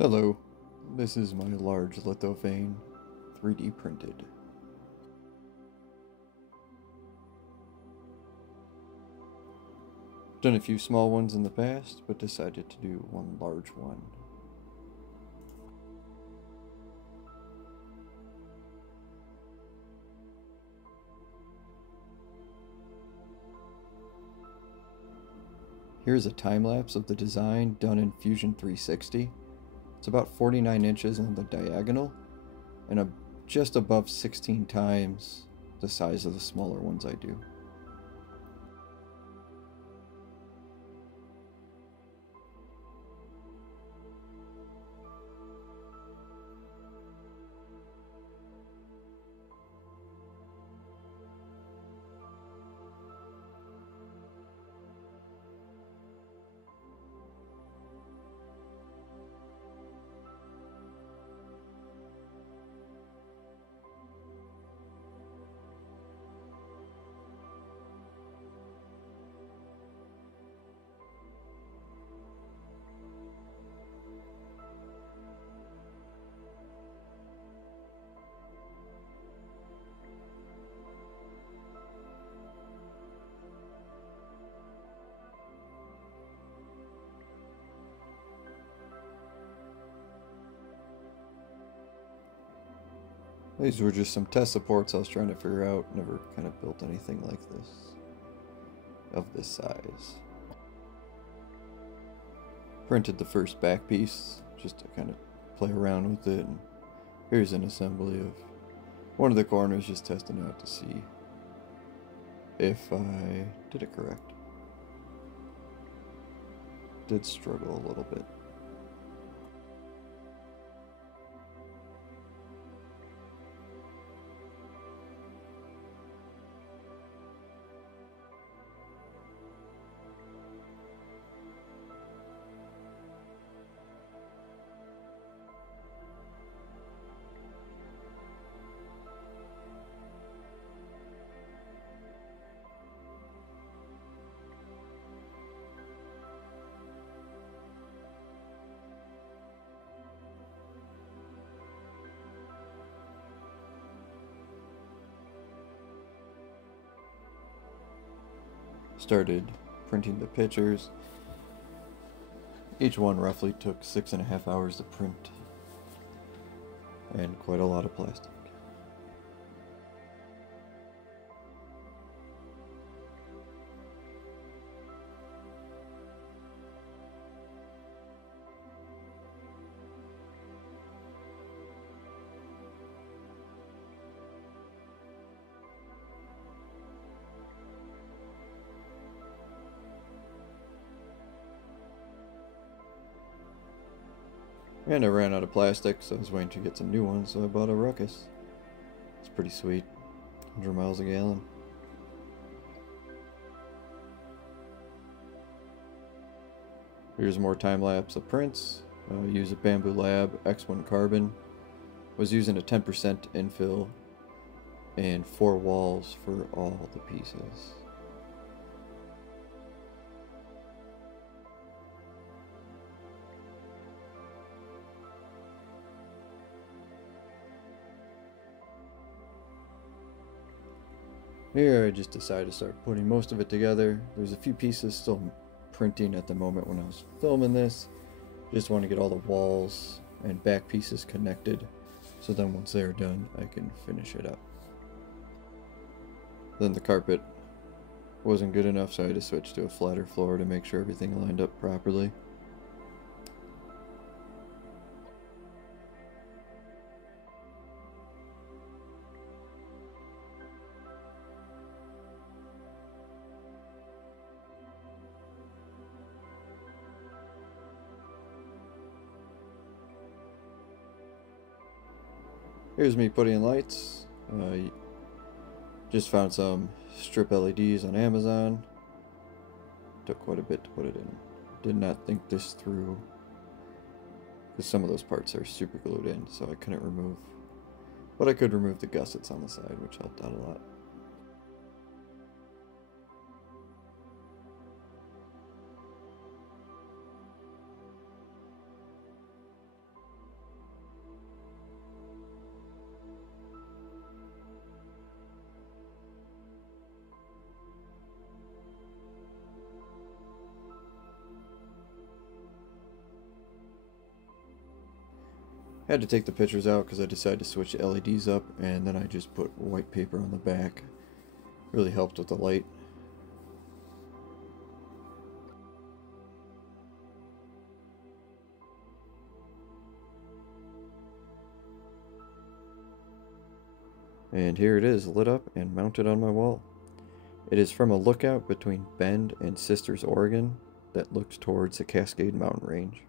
Hello, this is my large Lithophane 3D printed. Done a few small ones in the past, but decided to do one large one. Here's a time lapse of the design done in Fusion 360. It's about 49 inches on the diagonal and just above 16 times the size of the smaller ones I do. These were just some test supports I was trying to figure out. Never kind of built anything like this, of this size. Printed the first back piece just to kind of play around with it. And here's an assembly of one of the corners, just testing out to see if I did it correct. Did struggle a little bit. Started printing the pictures. Each one roughly took 6.5 hours to print, and quite a lot of plastic. And I ran out of plastic, so I was waiting to get some new ones, so I bought a Ruckus. It's pretty sweet. 100 miles a gallon. Here's more time-lapse of prints. Use a Bamboo Lab X1 carbon. Was using a 10% infill and 4 walls for all the pieces. Here I just decided to start putting most of it together. There's a few pieces still printing at the moment when I was filming this. Just want to get all the walls and back pieces connected, so then once they're done I can finish it up. Then the carpet wasn't good enough, so I had to switch to a flatter floor to make sure everything lined up properly. Here's me putting in lights. Just found some strip LEDs on Amazon. Took quite a bit to put it in. Did not think this through, because some of those parts are super glued in, so I couldn't remove. But I could remove the gussets on the side, which helped out a lot. Had to take the pictures out because I decided to switch the LEDs up, and then I just put white paper on the back. Really helped with the light. And here it is, lit up and mounted on my wall. It is from a lookout between Bend and Sisters, Oregon that looks towards the Cascade Mountain Range.